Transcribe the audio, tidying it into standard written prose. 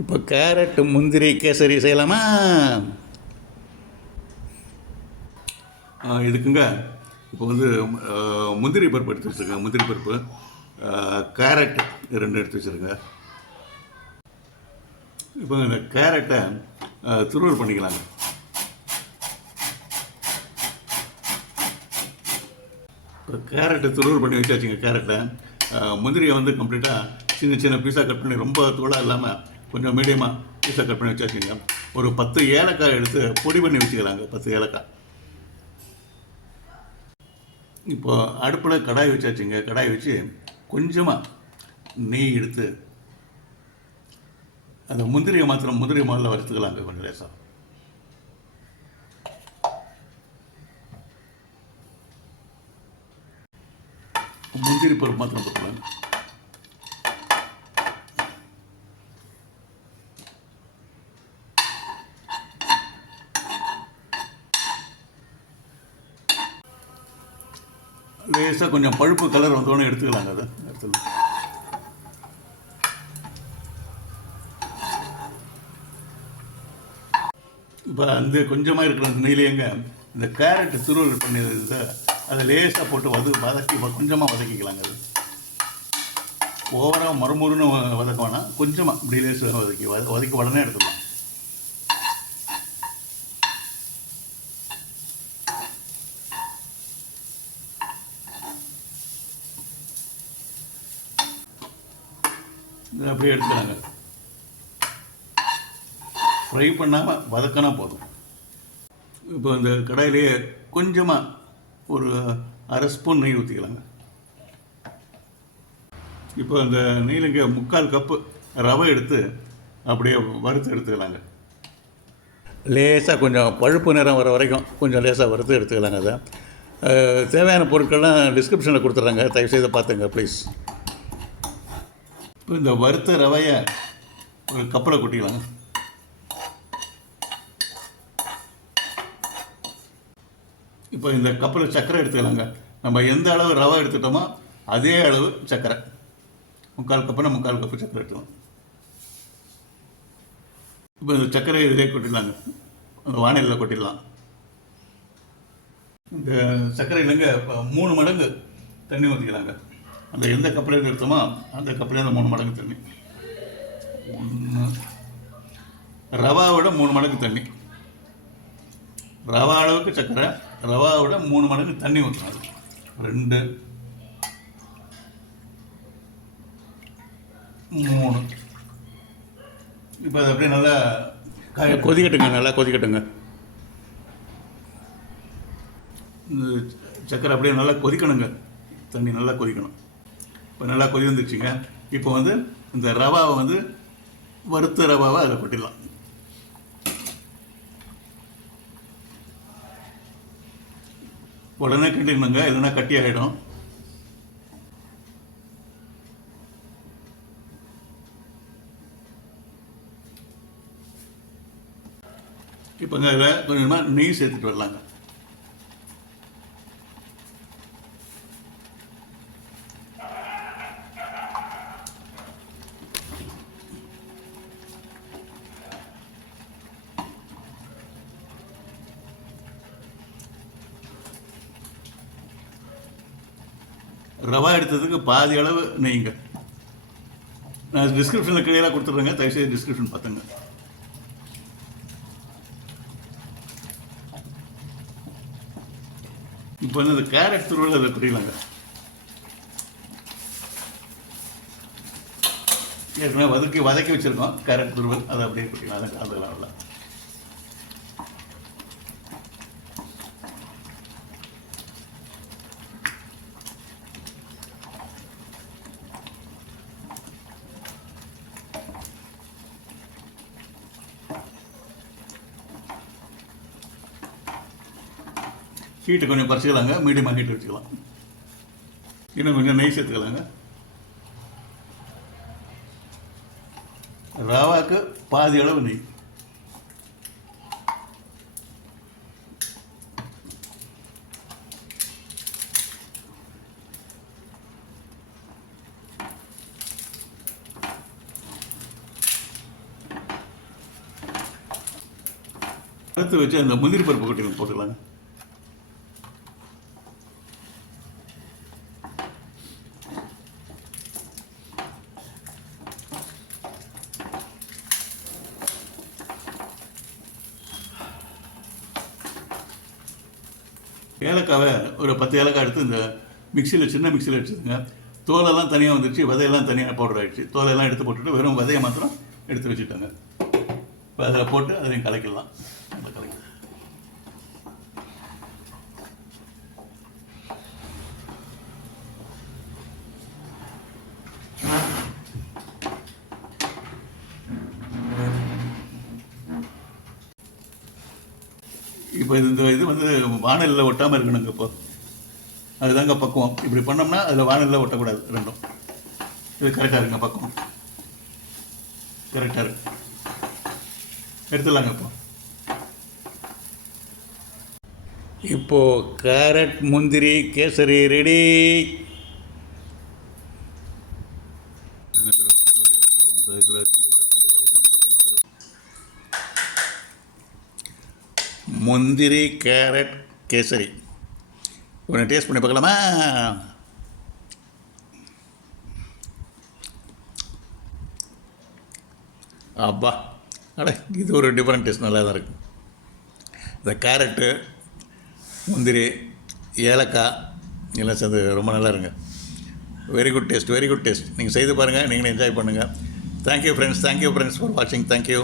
இப்போ கேரட் முந்திரி கேசரி செய்யலாமா? இதுக்குங்க இப்போ வந்து முந்திரி பருப்பு எடுத்து வச்சுருக்கேன். முந்திரி பருப்பு, கேரட் 2 எடுத்து வச்சுருங்க. இப்போ இந்த கேரட்டை துருவல் பண்ணிக்கலாங்க. இப்போ கேரட்டை துருவல் பண்ணி வச்சாச்சுங்க. கேரட்டை முந்திரியை வந்து கம்ப்ளீட்டாக சின்ன சின்ன பீஸாக கட் பண்ணி, ரொம்ப தூளாக இல்லாமல் கொஞ்சம் மீடியமாக பீஸாக கட் பண்ணி வச்சாச்சுங்க. ஒரு 10 ஏலக்காய் எடுத்து பொடி பண்ணி வச்சுக்கலாங்க. 10 ஏலக்காய். இப்போ அடுப்பில் கடாய் வச்சாச்சுங்க. கடாய் வச்சு கொஞ்சமாக நெய் எடுத்து அந்த முந்திரியை மாத்திரம் முந்திரி முதல்ல வறுத்துக்கலாங்க கொஞ்சம் லேசாக. முந்திரி பருப்பு மாத்திரம் போட்டுக்கலாங்க. லேசாக கொஞ்சம் பழுப்பு கலர் வந்தோடனே எடுத்துக்கலாங்க. அதை எடுத்துக்கலாம். இப்போ அந்த கொஞ்சமாக இருக்கிற அந்த நெய்லேங்க இந்த கேரட் துருவல் பண்ணியது அதை லேசாக போட்டு வதக்கி கொஞ்சமாக வதக்கிக்கலாங்க. அது ஓவராக மறுமுறுன்னு வதக்க வேணாம், கொஞ்சமாக இப்படி லேசாக வதக்கி உடனே எடுத்துக்கலாம். அப்படியே எடுத்துக்கலாங்க. ஃப்ரை பண்ணாமல் வதக்கினா போதும். இப்போ இந்த கடாயிலேயே கொஞ்சமாக ஒரு 1/2 ஸ்பூன் நெய் ஊற்றிக்கலாங்க. இப்போ அந்த நெய்யிலங்க 3/4 கப்பு ரவை எடுத்து அப்படியே வறுத்து எடுத்துக்கலாங்க. லேசாக கொஞ்சம் பழுப்பு நிறம் வர வரைக்கும் கொஞ்சம் லேசாக வறுத்து எடுத்துக்கலாங்க. அதை தேவையான பொருட்கள்லாம் டிஸ்கிரிப்ஷனில் கொடுத்துட்றாங்க, தயவுசெய்து பார்த்துங்க ப்ளீஸ். இப்போ இந்த வறுத்த ரவையை ஒரு கப்பில் கொட்டிக்கலாங்க. இப்போ இந்த கப்பில் சர்க்கரை எடுத்துக்கலாங்க. நம்ம எந்த அளவு ரவை எடுத்துட்டோமோ அதே அளவு சர்க்கரை, 3/4 கப்புனா 3/4 கப்பு சர்க்கரை எடுத்துக்கலாம். இப்போ இந்த சர்க்கரை இதிலே கொட்டிடலாங்க, அந்த வானிலையில் கொட்டிடலாம். இந்த சர்க்கரையிலங்க இப்போ 3 மடங்கு தண்ணி ஊற்றிக்கலாங்க. அந்த எந்த கப்பிலேருந்து எடுத்தோமோ அந்த கப்பிலேருந்து 3 மடங்கு தண்ணி. ரவாவோட 3 மடங்கு தண்ணி. ரவா அளவுக்கு சர்க்கரை, ரவாவோட 3 மடங்கு தண்ணி ஊற்றணும். 2 3. இப்போ அது அப்படியே நல்லா கொதிக்கட்டுங்க, நல்லா கொதிக்கட்டுங்க. சர்க்கரை அப்படியே நல்லா கொதிக்கணுங்க. தண்ணி நல்லா கொதிக்கணும். இப்போ நல்லா கொதி வந்துடுச்சுங்க. இப்போ வந்து இந்த ரவாவை வந்து வறுத்த ரவாவை அதில் கொட்டிடலாம். உடனே கிண்டிடணுங்க, இல்லைன்னா கட்டி ஆகிடும். இப்போங்க அதில் கொஞ்சமாக நெய் சேர்த்துட்டு வரலாங்க. ரவா எடுத்ததுக்கு பாதி அளவு நெய்ங்க. நான் டிஸ்கிரிப்ஷனில் கிளியராக கொடுத்துட்றேங்க, தயவுசெய்து டிஸ்கிரிப்ஷன் பார்த்துங்க. இப்போ வந்து இந்த கேரட் துருவல் அதை கொட்டிக்கலாங்க. ஏற்கனவே வதக்கி வச்சுருக்கோம் கேரட் துருவல், அதை அப்படியே கொட்டிக்கலாம். அதெல்லாம் இல்லை. ஹீட்டு கொஞ்சம் குறைச்சிக்கலாங்க, மீடியமாக ஹீட் வச்சுக்கலாம். இன்னும் கொஞ்சம் நெய் சேர்த்துக்கலாங்க. ரவாக்கு பாதி அளவு நெய். எடுத்து வச்சு அந்த முந்திரி பருப்பு கொட்டி போட்டுக்கலாங்க. ஏலக்காவை ஒரு 10 ஏலக்காய் எடுத்து இந்த மிக்சியில் சின்ன மிக்சியில் வச்சுருங்க. தோலெல்லாம் தனியாக வந்துடுச்சு, விதையெல்லாம் தனியாக பவுடர் ஆகிடுச்சு. தோலையெல்லாம் எடுத்து போட்டுட்டு வெறும் விதையை மாத்திரம் எடுத்து வச்சுட்டாங்க. இப்போ அதில் போட்டு அதையும் கலக்கிடலாம். நல்லா கலக்கி இப்போ இது வந்து வானலில் ஒட்டாமல் இருக்கணுங்க. இப்போ அதுதாங்க பக்குவம். இப்படி பண்ணோம்னா அதில் வானலில் ஒட்டக்கூடாது ரெண்டும். இது கரெக்டாக இருக்குங்க, பக்குவம் கரெக்டாக இருக்கு. எடுத்துடலாங்க. இப்போது கேரட் முந்திரி கேசரி ரெடி. முந்திரி கேரட் கேசரி ஒன்று டேஸ்ட் பண்ணி பார்க்கலாமா? அப்பா அட, இது ஒரு டிஃப்ரெண்ட் டேஸ்ட், நல்லா தான் இருக்குது. இந்த கேரட்டு முந்திரி ஏலக்காய் எல்லாம் சேர்ந்து ரொம்ப நல்லா இருங்க. Very good taste, very good taste. நீங்கள் செய்து பாருங்கள், நீங்களும் என்ஜாய் பண்ணுங்கள். Thank you friends, thank you friends for வாட்சிங். தேங்க்யூ.